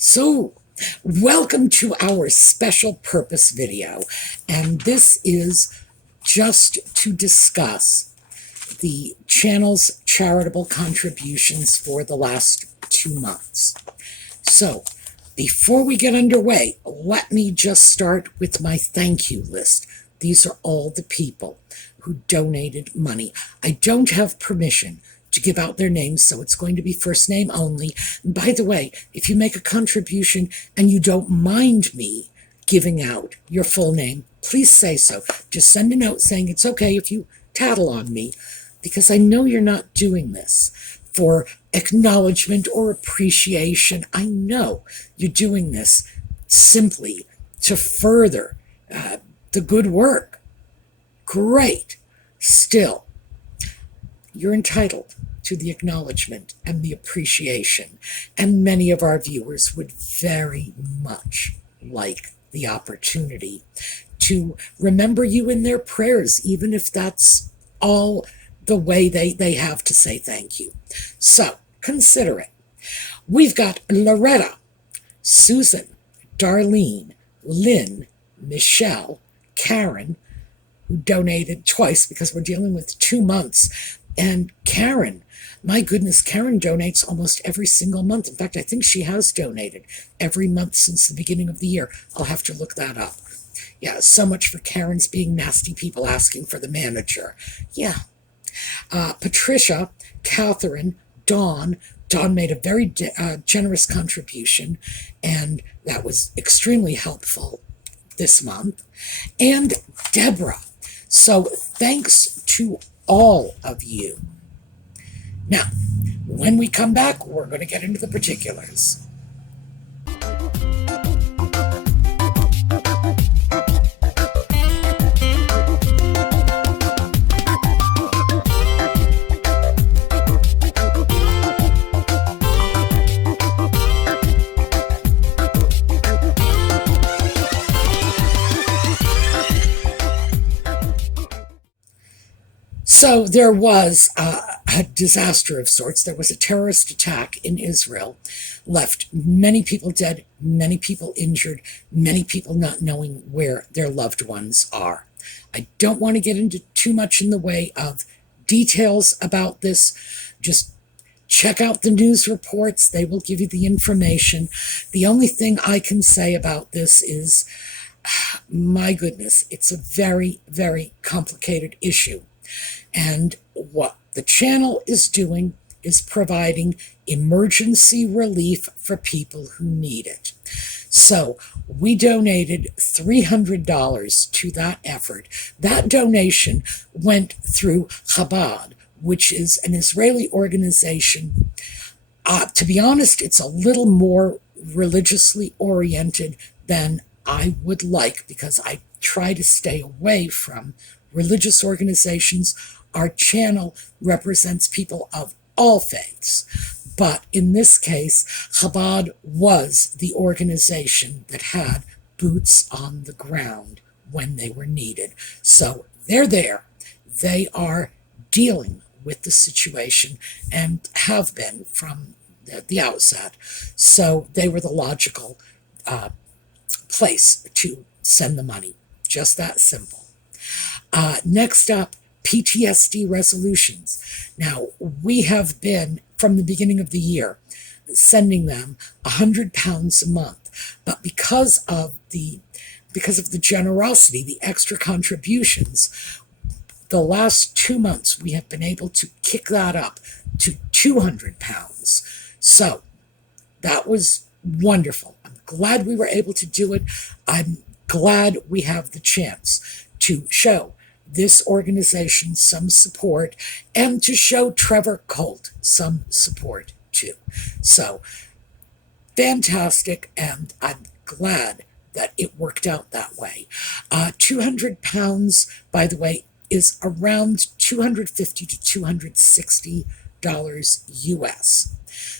So, welcome to our special purpose video, and this is just to discuss the channel's charitable contributions for the last 2 months. So, before we get underway, let me just start with my thank you list. These are all the people who donated money. I don't have permission to give out their names, so it's going to be first name only. And by the way, if you make a contribution and you don't mind me giving out your full name, please say so. Just send a note saying it's okay if you tattle on me, because I know you're not doing this for acknowledgement or appreciation. I know you're doing this simply to further the good work. Great. Still, you're entitled to the acknowledgement and the appreciation, and many of our viewers would very much like the opportunity to remember you in their prayers, even if that's all the way they have to say thank you. So consider it. We've got Loretta, Susan, Darlene, Lynn, Michelle, Karen, who donated twice because we're dealing with 2 months. And Karen, my goodness, Karen donates almost every single month. In fact, I think she has donated every month since the beginning of the year. I'll have to look that up. Yeah, so much for Karen's being nasty people asking for the manager. Yeah. Patricia, Catherine, Dawn made a very generous contribution, and that was extremely helpful this month. And Deborah. So thanks to all of you. Now, when we come back, we're going to get into the particulars. So there was a disaster of sorts. There was a terrorist attack in Israel, left many people dead, many people injured, many people not knowing where their loved ones are. I don't want to get into too much in the way of details about this. Just check out the news reports. They will give you the information. The only thing I can say about this is, my goodness, it's a very, very complicated issue. And what the channel is doing is providing emergency relief for people who need it. So we donated $300 to that effort. That donation went through Chabad, which is an Israeli organization. To be honest, it's a little more religiously oriented than I would like, because I try to stay away from religious organizations. Our channel represents people of all faiths, but in this case, Chabad was the organization that had boots on the ground when they were needed. So they're there. They are dealing with the situation and have been from the outset. So they were the logical place to send the money. Just that simple. Next up, PTSD Resolutions. Now, we have been, from the beginning of the year, sending them £100 a month. But because of the generosity, the extra contributions, the last 2 months we have been able to kick that up to £200. So that was wonderful. I'm glad we were able to do it. I'm glad we have the chance to show this organization some support, and to show Trevor Colt some support too. So fantastic, and I'm glad that it worked out that way. £200, by the way, is around $250 to $260 US.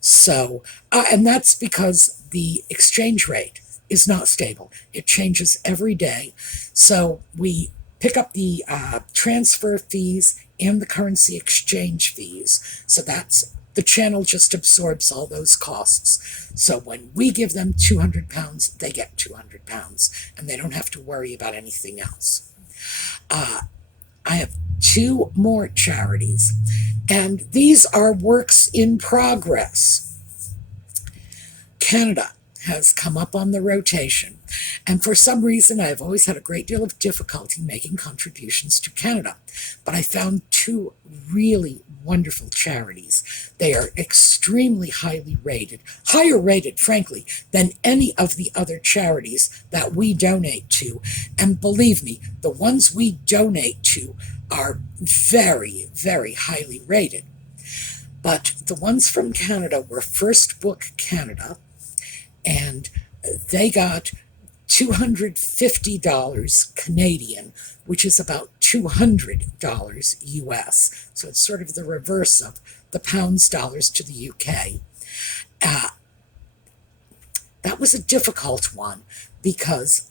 So, and that's because the exchange rate is not stable. It changes every day. So we pick up the transfer fees and the currency exchange fees. So that's the channel just absorbs all those costs. So when we give them £200, they get £200, and they don't have to worry about anything else. I have two more charities, and these are works in progress. Canada has come up on the rotation, and for some reason I've always had a great deal of difficulty making contributions to Canada, but I found two really wonderful charities. They are extremely highly rated, higher rated, frankly, than any of the other charities that we donate to, and believe me, the ones we donate to are very, very highly rated. But the ones from Canada were First Book Canada, and they got $250 Canadian, which is about $200 US. So it's sort of the reverse of the pounds dollars to the UK. That was a difficult one because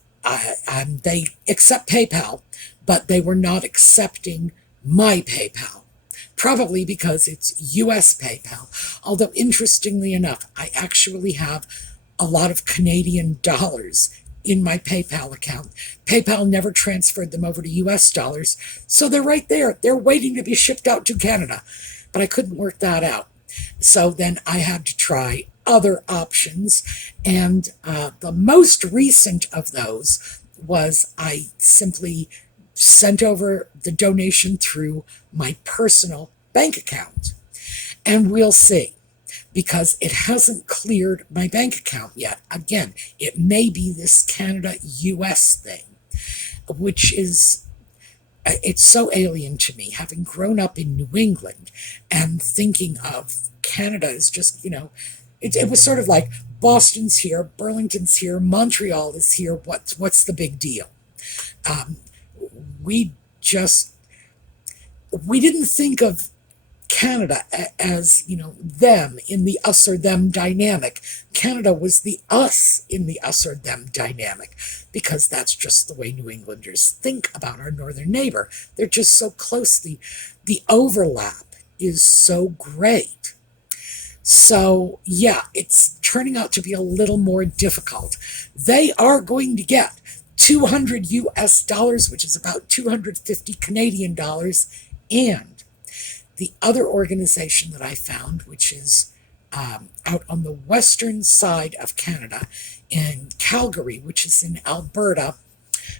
they accept PayPal, but they were not accepting my PayPal. Probably because it's US PayPal. Although, interestingly enough, I actually have a lot of Canadian dollars in my PayPal account. PayPal never transferred them over to US dollars, so they're right there. They're waiting to be shipped out to Canada. But I couldn't work that out. So then I had to try other options, and the most recent of those was I simply sent over the donation through my personal bank account. And we'll see, because it hasn't cleared my bank account yet. Again, it may be this Canada-US thing, which is, it's so alien to me, having grown up in New England and thinking of Canada as just, it was sort of like Boston's here, Burlington's here, Montreal is here, what's the big deal? We didn't think of Canada as, them in the us or them dynamic. Canada was the us in the us or them dynamic, because that's just the way New Englanders think about our northern neighbor. They're just so close. The overlap is so great. So, yeah, it's turning out to be a little more difficult. They are going to get $200 US, which is about 250 Canadian dollars, and the other organization that I found, which is out on the western side of Canada in Calgary, which is in Alberta.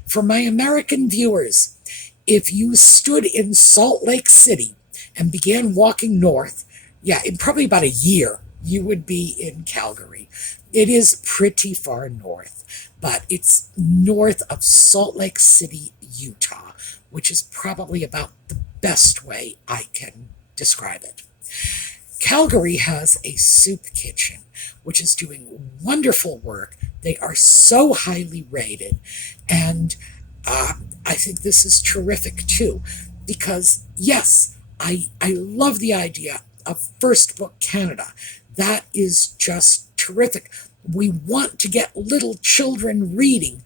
For my American viewers, if you stood in Salt Lake City and began walking north, in probably about a year, you would be in Calgary. It is pretty far north, but it's north of Salt Lake City, Utah, which is probably about the best way I can describe it. Calgary has a soup kitchen, which is doing wonderful work. They are so highly rated, and I think this is terrific too, because yes, I love the idea of First Book Canada. That is just terrific. We want to get little children reading.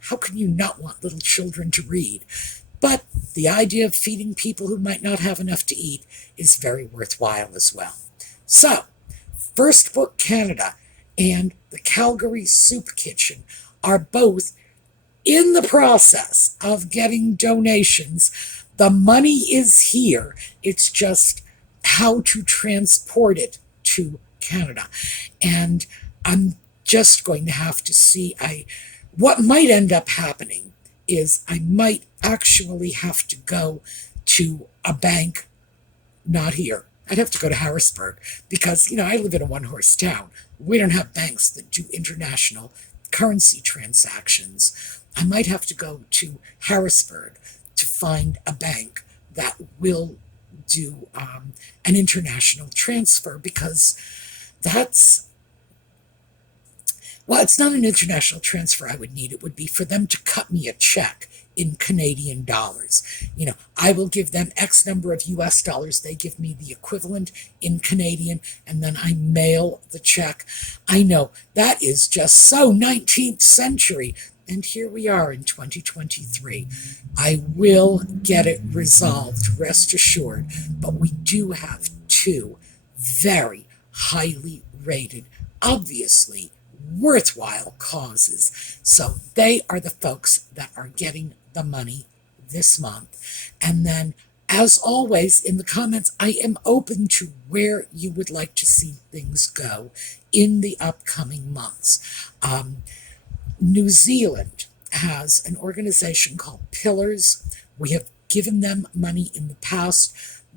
How can you not want little children to read? But the idea of feeding people who might not have enough to eat is very worthwhile as well. So, First Book Canada and the Calgary Soup Kitchen are both in the process of getting donations. The money is here. It's just how to transport it to Canada. And I'm just going to have to see. What might end up happening is I might actually have to go to a bank, not here. I'd have to go to Harrisburg because, I live in a one-horse town. We don't have banks that do international currency transactions. I might have to go to Harrisburg to find a bank that will do an international transfer, because it's not an international transfer I would need. It would be for them to cut me a check in Canadian dollars. I will give them X number of US dollars. They give me the equivalent in Canadian, and then I mail the check. I know, that is just so 19th century. And here we are in 2023. I will get it resolved, rest assured. But we do have two very highly rated, obviously worthwhile causes. So they are the folks that are getting the money this month. And then, as always, in the comments, I am open to where you would like to see things go in the upcoming months. New Zealand has an organization called Pillars. We have given them money in the past.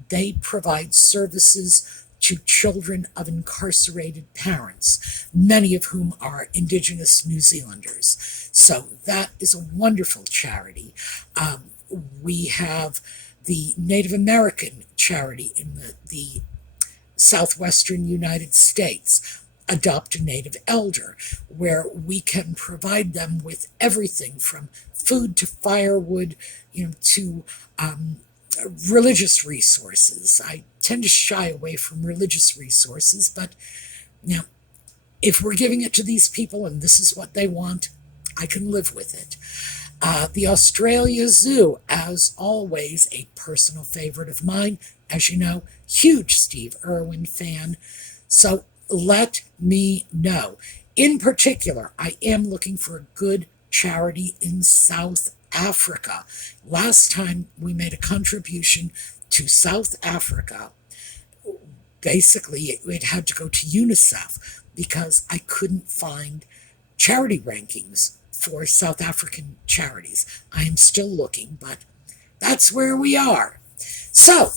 They provide services to children of incarcerated parents, many of whom are Indigenous New Zealanders. So that is a wonderful charity. We have the Native American charity in the southwestern United States, Adopt a Native Elder, where we can provide them with everything from food to firewood, to religious resources. I tend to shy away from religious resources, but now, if we're giving it to these people and this is what they want, I can live with it. The Australia Zoo, as always, a personal favorite of mine. As you know, huge Steve Irwin fan. So let me know. In particular, I am looking for a good charity in South Africa. Last time we made a contribution to South Africa, basically it had to go to UNICEF because I couldn't find charity rankings for South African charities. I am still looking, but that's where we are. So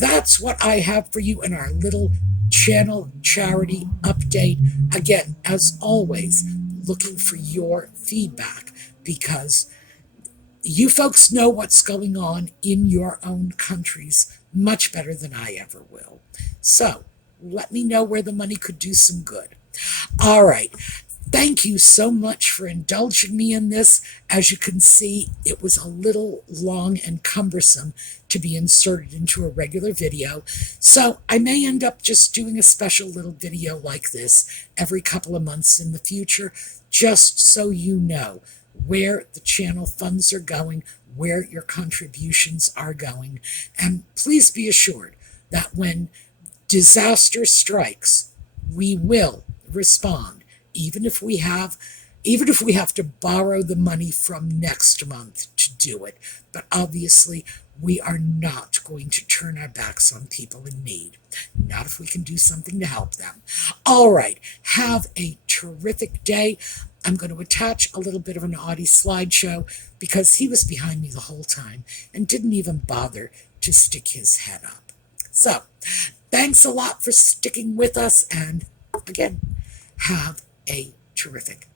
that's what I have for you in our little channel charity update. Again, as always, looking for your feedback because you folks know what's going on in your own countries much better than I ever will. So let me know where the money could do some good. All right. Thank you so much for indulging me in this. As you can see, it was a little long and cumbersome to be inserted into a regular video. So I may end up just doing a special little video like this every couple of months in the future, just so you know where the channel funds are going, where your contributions are going. And please be assured that when disaster strikes, we will respond, even if we have to borrow the money from next month to do it. But obviously, we are not going to turn our backs on people in need. Not if we can do something to help them. All right. Have a terrific day. I'm going to attach a little bit of an Audie slideshow because he was behind me the whole time and didn't even bother to stick his head up. So, thanks a lot for sticking with us, and again, have a terrific